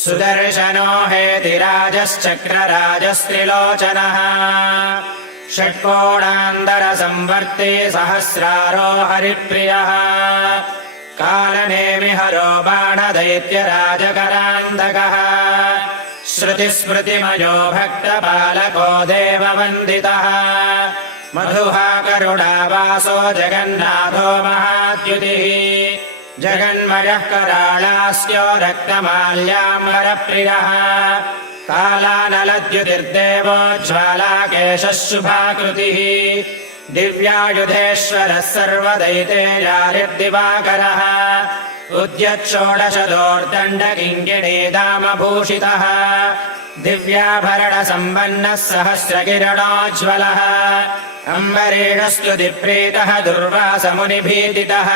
सुदर्शनो हेतिराजश्चक्रराजस्त्रिलोचनः षट्कोणान्तरसंवर्ती सहस्रारो हरिप्रियः कालनेमिहरो बाणदैत्यराजकरान्तकः श्रुतिस्मृतिमयो भक्तपालको देववन्दितः मधुहा करुणावासो जगन्नाथो महाद्युतिः जगन्मयः कराळास्यो रक्तमाल्याम्बरप्रियः कालानलद्युतिर्देवो ज्वालाकेशः शुभाकृतिः दिव्यायुधेश्वरः सर्वदैतेयारिर्दिवाकरः उद्यच्छोडशदोर्दण्डकिङ्किणीदामभूषितः दिव्याभरणसम्पन्नः सहस्रकिरणोज्ज्वलः अम्बरीषस्तुतिप्रीतः दुर्वासमुनिभीतितः